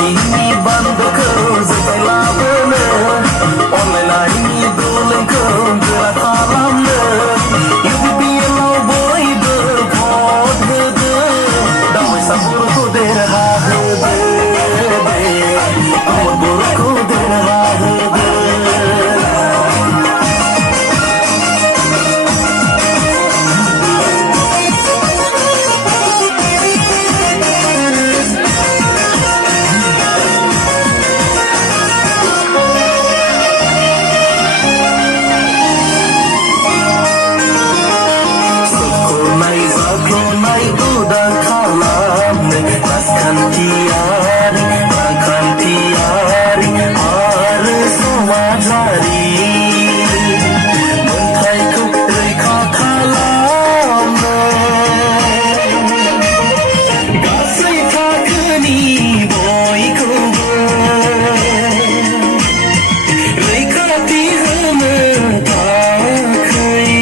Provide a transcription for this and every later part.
खाथिनि बान्दोखौ जगायलाबोनो अनलायनायनि दोलोंखौ गोरा खालामनो UPPLआव बयबो भट होदो दावैसाफोरखौ देरहा होदो अमर बर'खौ देरहा होदो रांखान्थियारि आरो समाजारि मोनथायखौ रैखा खालामनो गासै थाखोनि बयखौबो रैखाथि होनो थाखाय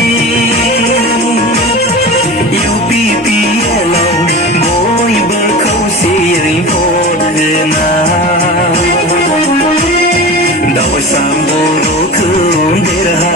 UPPLआव बयबो खौसेयै भट होना दावैसा बर'खौ देरहा